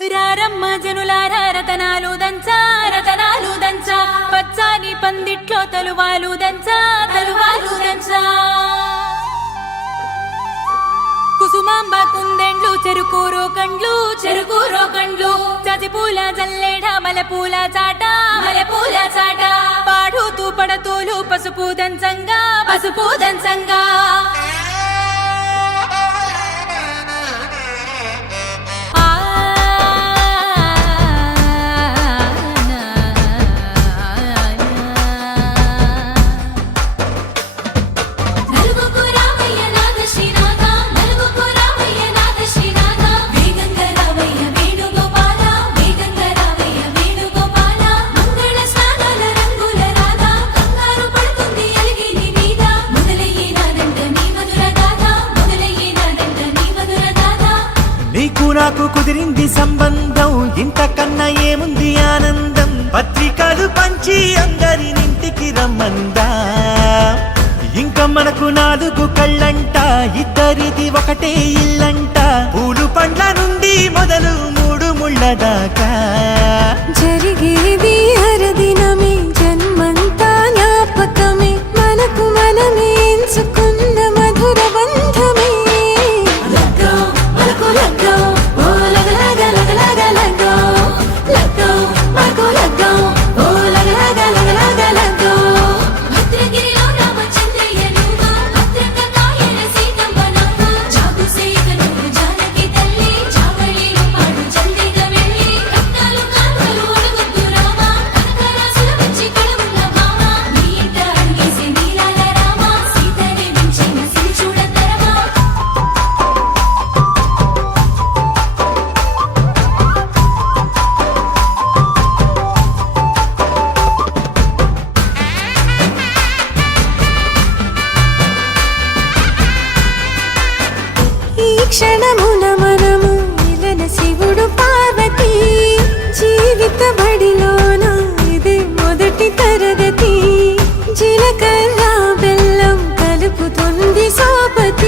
రారమ్మ జనులారా రతనాలు దంచా రతనాలు దంచా పచ్చాని పందిట్లో తలువాలు దంచా తలువాలు దంచా కుసుమాంబ కుందెండ్లు చెరుకూరో కండ్లు చజిపూల జల్లేడ మలపూల చాట పాడుతూ పడతోలు పసుపు దంచంగా నీకు నాకు కుదిరింది సంబంధం, ఇంతకన్నా ఏముంది ఆనందం. పత్రికలు పంచి అందరినింటికి రమ్మందా, ఇంకా మనకు 4 కళ్ళంట, ఇద్దరిది ఒకటే ఇల్లంట. పూలు పండ్ల నుండి మొదలు 3 ముళ్ళ దాకా జరిగేది హరదినమే, జన్మంతా జ్ఞాపకమే, మనకు మనమే ఎంచుకున్న మధుర బంధమే. క్షణమున మనము మిలన శివుడు పార్వతి, జీవిత బడిలోన ఇదే మొదటి తరగతి. జీలకర్ర బెల్లం కలుపుతుంది సోపతి.